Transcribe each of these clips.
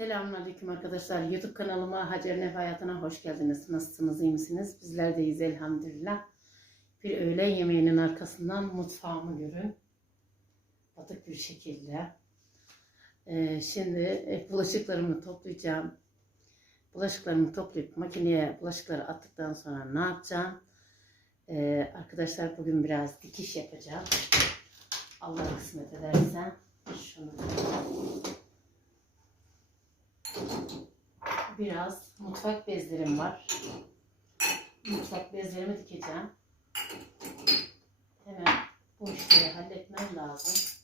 Selamünaleyküm arkadaşlar. YouTube kanalıma Hacer Nef Hayatı'na hoş geldiniz. Nasılsınız, iyi misiniz? Bizler de iyiyiz elhamdülillah. Bir öğle yemeğinin arkasından mutfağımı görün. Batık bir şekilde. Ee, şimdi e, bulaşıklarımı toplayacağım. Bulaşıklarımı toplayıp makineye bulaşıkları attıktan sonra ne yapacağım? Ee, arkadaşlar bugün biraz dikiş yapacağım. Allah kısmet ederse. Şunu biraz mutfak bezlerim var. Mutfak bezlerimi dikeceğim. Hemen bu işleri halletmem lazım.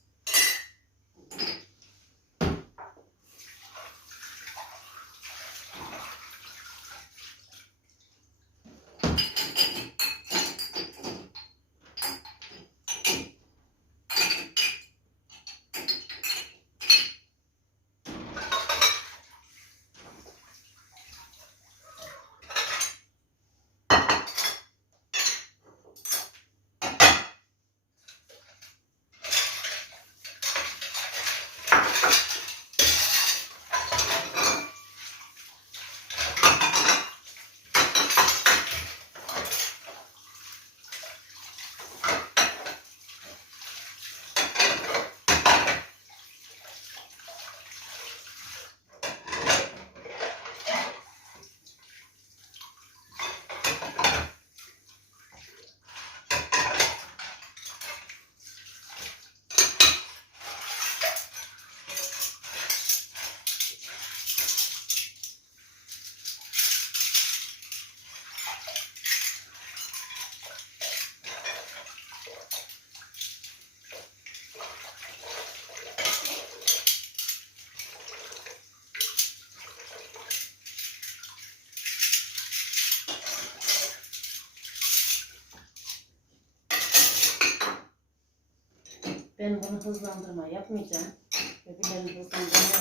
Hızlandırma yapmayacağım. Öbürlerini hızlandırma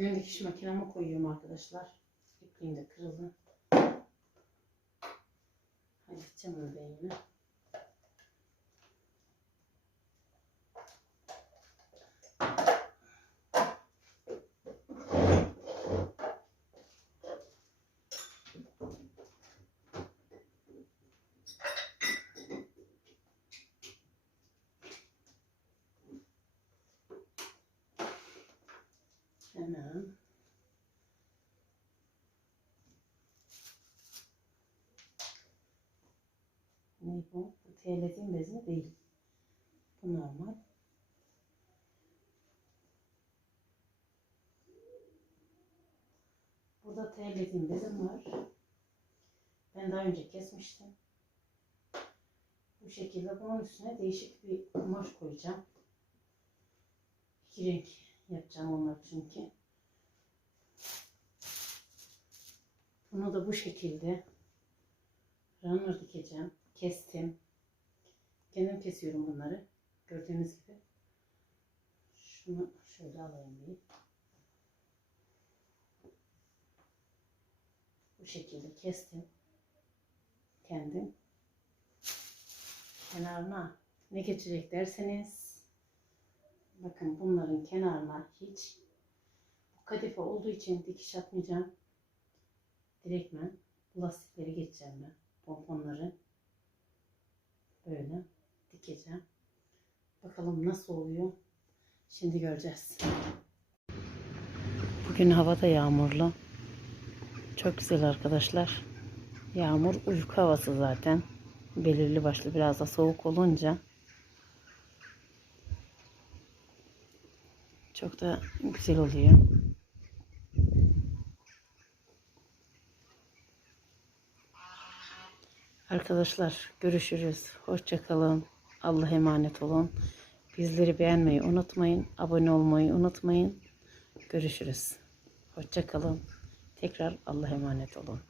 Bugün dikiş makineme koyuyorum arkadaşlar. İpliğim de kırıldı. Halledeceğim onu ben. Hemen. Ne bu? Bu terlediğim bez mi? Değil. Bu normal. Burada terlediğim bezim var. Ben daha önce kesmiştim. Bu şekilde bunun üstüne değişik bir kumaş koyacağım. İki renk yapacağım onlar çünkü. Bunu da bu şekilde runner dikeceğim. Kestim. Kendim kesiyorum bunları. Gördüğünüz gibi. Şunu şöyle alayım bir. Bu şekilde kestim. Kendim. Kenarına ne geçecek derseniz bakın bunların kenarına hiç kadife olduğu için dikiş atmayacağım. Direktmen bu lastikleri geçeceğim ben. Pomponları böyle dikeceğim. Bakalım nasıl oluyor. Şimdi göreceğiz. Bugün hava da yağmurlu. Çok güzel arkadaşlar. Yağmur uyku havası zaten. Belirli başlı biraz da soğuk olunca çok da güzel oluyor. Arkadaşlar görüşürüz. Hoşça kalın. Allah'a emanet olun. Bizleri beğenmeyi unutmayın. Abone olmayı unutmayın. Görüşürüz. Hoşça kalın. Tekrar Allah'a emanet olun.